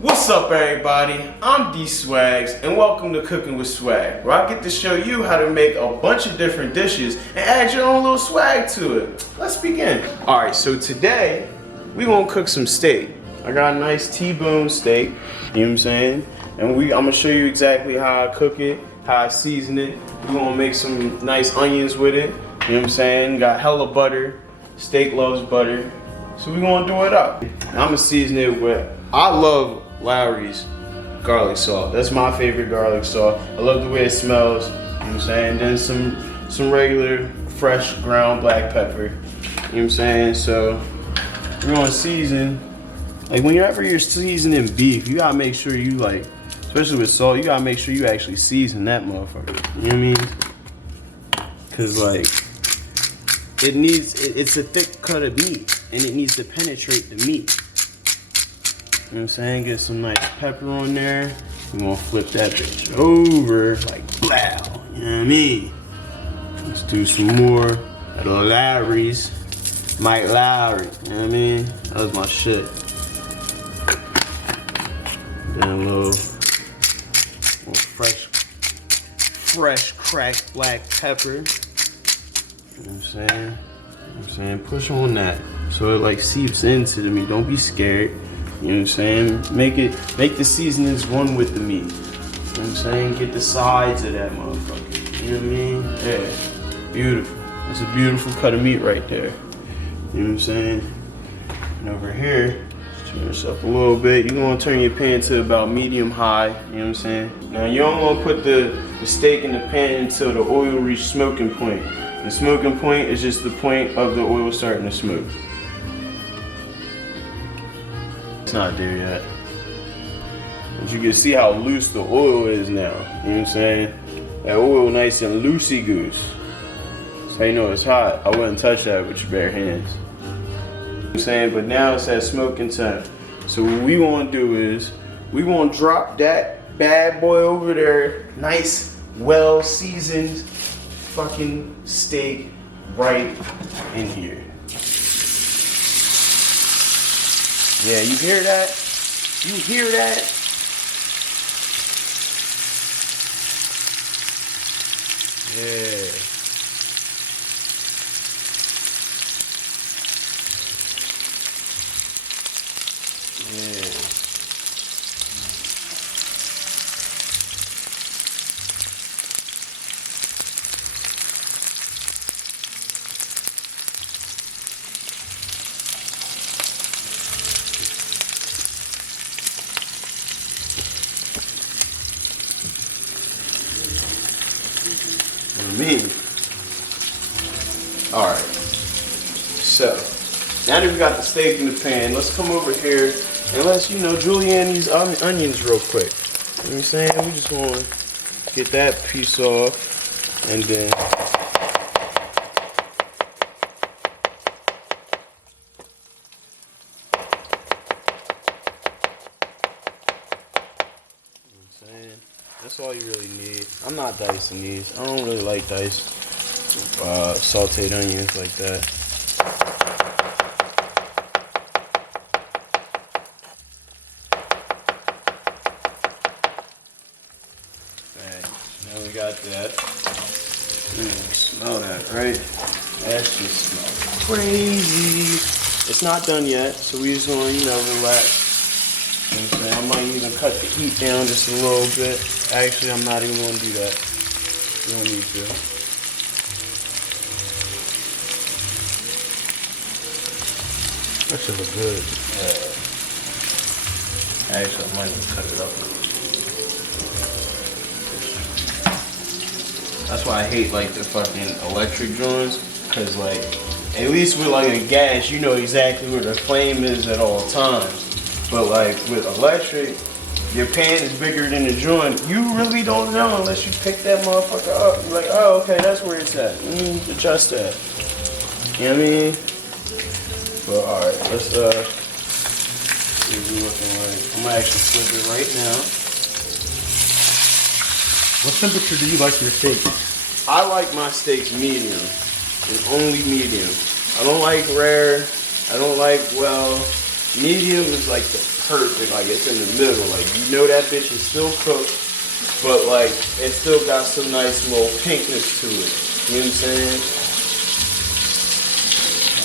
What's up, everybody? I'm D Swags, and welcome to Cooking with Swag, where I get to show you how to make a bunch of different dishes and add your own little swag to it. Let's begin. All right, so today we gonna cook some steak. I got a nice T-bone steak, you know what I'm saying? And I'm gonna show you exactly how I cook it, how I season it. We're gonna make some nice onions with it, you know what I'm saying? Got hella butter. Steak loves butter. So we're gonna do it up. I'm gonna season it with, I love Lawry's garlic salt. That's my favorite garlic salt. I love the way it smells, you know what I'm saying? Then some regular fresh ground black pepper, you know what I'm saying? So we're gonna season, like whenever you're seasoning beef, you gotta make sure you like, especially with salt, you gotta make sure you actually season that motherfucker, you know what I mean? Cause like, it's a thick cut of meat and it needs to penetrate the meat. You know what I'm saying? Get some nice pepper on there. We're gonna flip that bitch over like blow. You know what I mean? Let's do some more at Lawry's. Mike Lowry. You know what I mean? That was my shit. Then a little fresh cracked black pepper. You know what I'm saying? You know what I'm saying? Push on that so it like seeps into the meat. Don't be scared. You know what I'm saying? Make the seasonings run with the meat. You know what I'm saying? Get the sides of that motherfucker. You know what I mean? Yeah. Beautiful. That's a beautiful cut of meat right there. You know what I'm saying? And over here, turn this up a little bit. You're gonna turn your pan to about medium high. You know what I'm saying? Now you don't wanna put the steak in the pan until the oil reaches smoking point. The smoking point is just the point of the oil starting to smoke. It's not there yet. But you can see how loose the oil is now. You know what I'm saying? That oil nice and loosey goose. So you know it's hot. I wouldn't touch that with your bare hands. You know what I'm saying? But now it's at smoking time. So what we want to do is we want to drop that bad boy over there. Nice, well seasoned fucking steak right in here. Yeah, you hear that? You hear that? Yeah. Yeah. Me. All right. So now that we got the steak in the pan, let's come over here and let's julienne these onions real quick. You know what I'm saying? We just want to get that piece off, and then that's all you really need. I'm not dicing these. I don't really like diced sauteed onions like that. Alright, now we got that. Smell that, right? That just smells crazy. It's not done yet, so we just want to, relax. You know what I'm saying? I might even cut the heat down just a little bit. Actually, I'm not even going to do that. You don't need to. That should look good. Actually, I might even cut it up a little. That's why I hate like the fucking electric joints, because like, at least with like a gas, you know exactly where the flame is at all times. But like with electric, your pan is bigger than the joint. You really don't know unless you pick that motherfucker up. You're like, oh, okay, that's where it's at. Let me adjust that. You know what I mean? But all right, let's see what we're looking like. I'm gonna actually flip it right now. What temperature do you like your steak? I like my steaks medium, and only medium. I don't like rare. I don't like well. Medium is like the perfect. Like it's in the middle. Like you know that bitch is still cooked, but like it still got some nice little pinkness to it. You know what I'm saying?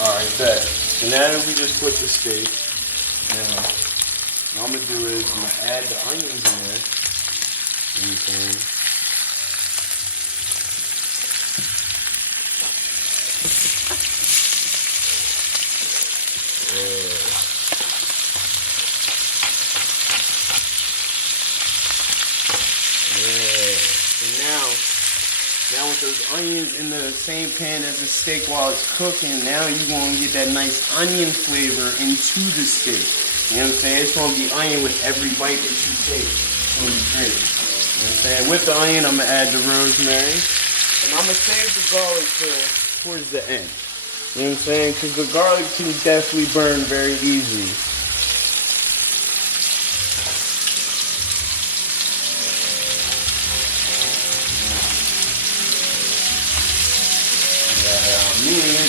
Alright, bet. So now we just put the steak. Now, what I'm gonna do is I'm gonna add the onions in there. You know what I'm saying? Now with those onions in the same pan as the steak while it's cooking, now you're going to get that nice onion flavor into the steak. You know what I'm saying? It's going to be onion with every bite that you take. It's going to be great. You know what I'm saying? With the onion, I'm going to add the rosemary. And I'm going to save the garlic for towards the end. You know what I'm saying? Because the garlic can definitely burn very easily.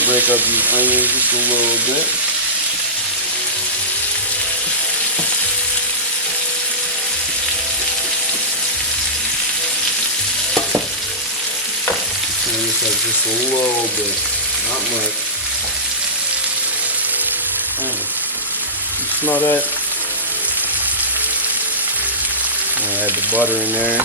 Break up these onions just a little bit. Turn this up just a little bit, not much. You smell that? I'll add the butter in there.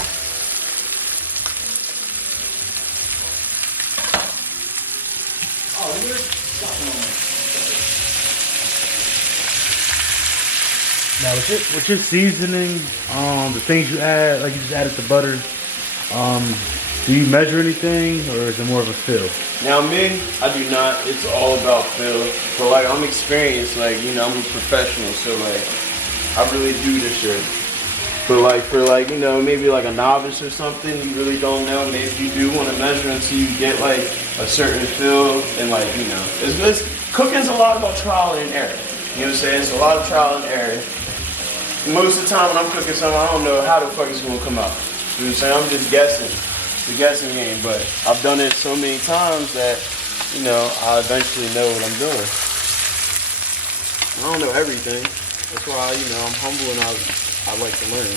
Now with your seasoning, the things you add, like you just added the butter, do you measure anything or is it more of a feel? Now me, I do not. It's all about feel. But like I'm experienced, like, you know, I'm a professional, so like I really do this shit. But like for like, you know, maybe like a novice or something, you really don't know. Maybe you do want to measure until you get like a certain feel, and like, you know, it's cooking's a lot about trial and error. You know what I'm saying? It's a lot of trial and error. Most of the time when I'm cooking something, I don't know how the fuck it's gonna come out. You know what I'm saying? I'm just guessing. It's a guessing game, but I've done it so many times that, you know, I eventually know what I'm doing. I don't know everything. That's why, you know, I'm humble and I like to learn.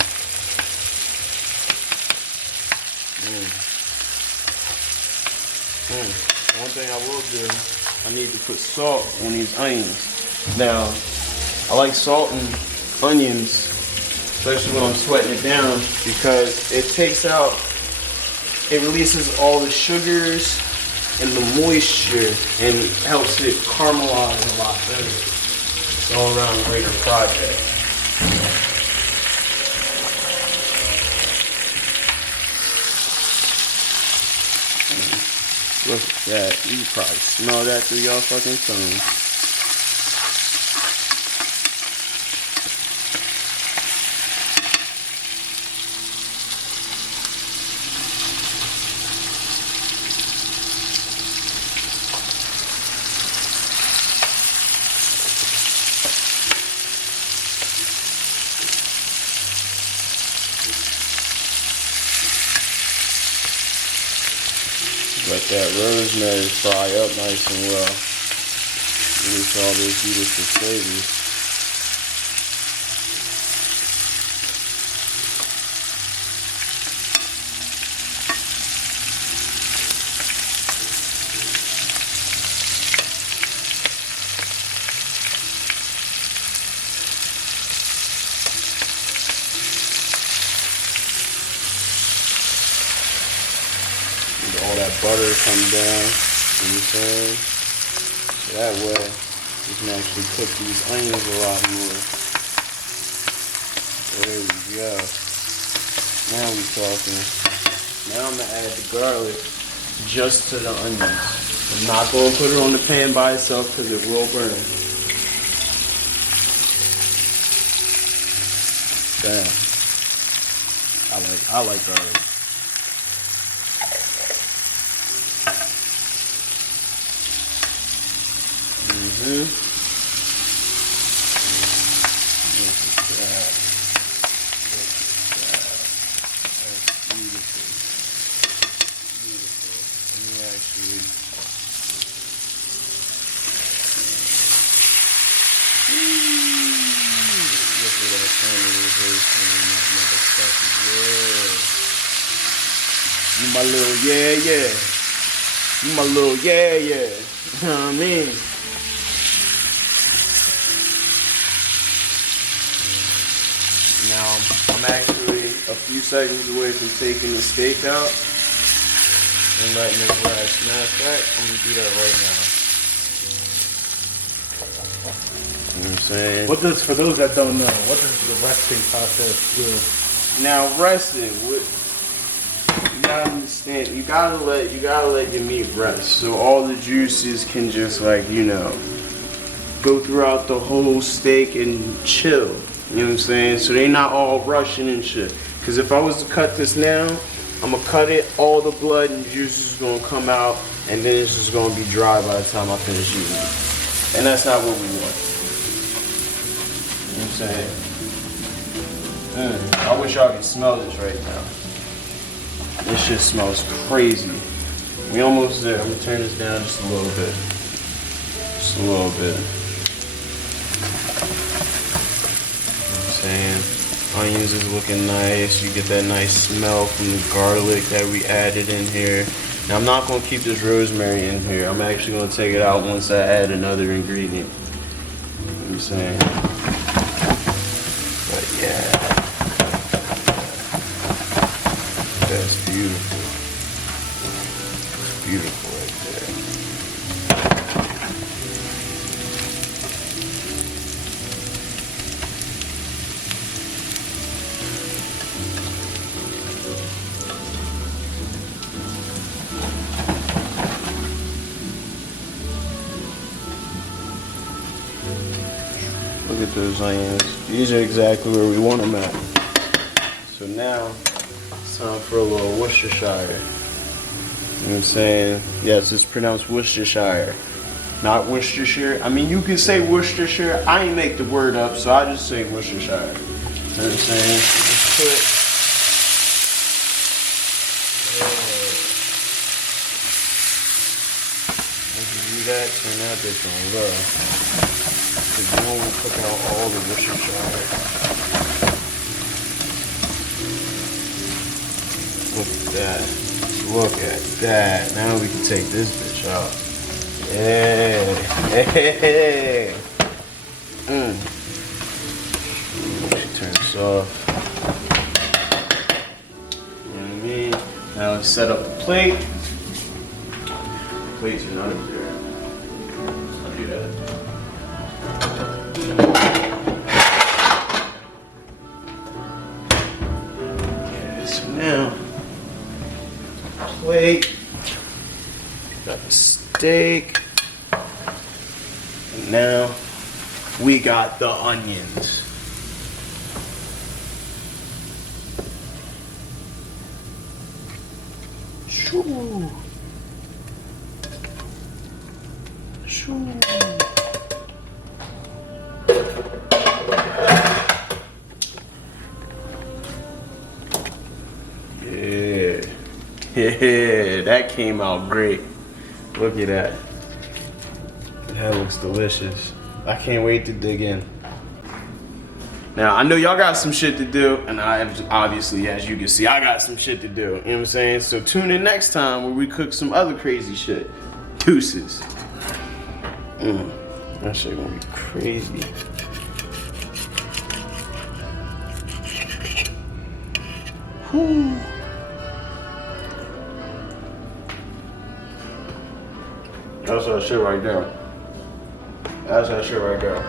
One thing I will do, I need to put salt on these onions. Now, I like salt and onions, especially when I'm sweating it down, because it takes out, it releases all the sugars and the moisture and helps it caramelize a lot better. It's all around a greater project. Look at that, you can probably smell that through your fucking tongue. Let that rosemary fry up nice and well. Release all those beautiful flavors. All that butter come down, you know what I'm saying? So that way, you can actually cook these onions a lot more. There we go. Now we talking. Now I'm gonna add the garlic just to the onions. I'm not gonna put it on the pan by itself because it will burn. Damn. I like garlic. Look at that. That's beautiful. Beautiful. Let me actually. Look at You my little yeah. You my little yeah. You know what I mean? Now, I'm actually a few seconds away from taking the steak out and letting it rest. Matter of fact, I'm gonna do that right now. You know what I'm saying? What does, for those that don't know, what does the resting process do? Now, resting, you gotta understand, you gotta let your meat rest, so all the juices can just, like, you know, go throughout the whole steak and chill. You know what I'm saying? So they not all rushing and shit. Cause if I was to cut this now, I'm gonna cut it, all the blood and juices is gonna come out, and then it's just gonna be dry by the time I finish eating it. And that's not what we want. You know what I'm saying? I wish y'all could smell this right now. This shit smells crazy. We almost there. I'm gonna turn this down just a little bit. Just a little bit. Saying onions is looking nice. You get that nice smell from the garlic that we added in here. Now I'm not gonna keep this rosemary in here. I'm actually gonna take it out once I add another ingredient. You know what I'm saying? But yeah, that's beautiful. It's beautiful right there. Look at those onions. These are exactly where we want them at. So now, it's time for a little Worcestershire. You know what I'm saying? Yes, it's pronounced Worcestershire. Not Worcestershire. I mean, you can say Worcestershire. I ain't make the word up, so I just say Worcestershire. You know what I'm saying? Just put... do that, turn that bitch on low. Because you want to cook out all the Worcestershire. Look at that. Look at that. Now we can take this bitch out. Yeah. Hey. She turns this off. You know what I mean? Now let's set up the plate. Plates are not up there. I'll do that. Okay, so now, plate, got the steak, and now we got the onions. Shoo. Shoo. Yeah, that came out great. Look at that. That looks delicious. I can't wait to dig in. Now, I know y'all got some shit to do, and obviously, as you can see, I got some shit to do. You know what I'm saying? So tune in next time where we cook some other crazy shit. Deuces. That shit gonna be crazy. Whew. That's that shit right there. That's that shit right there.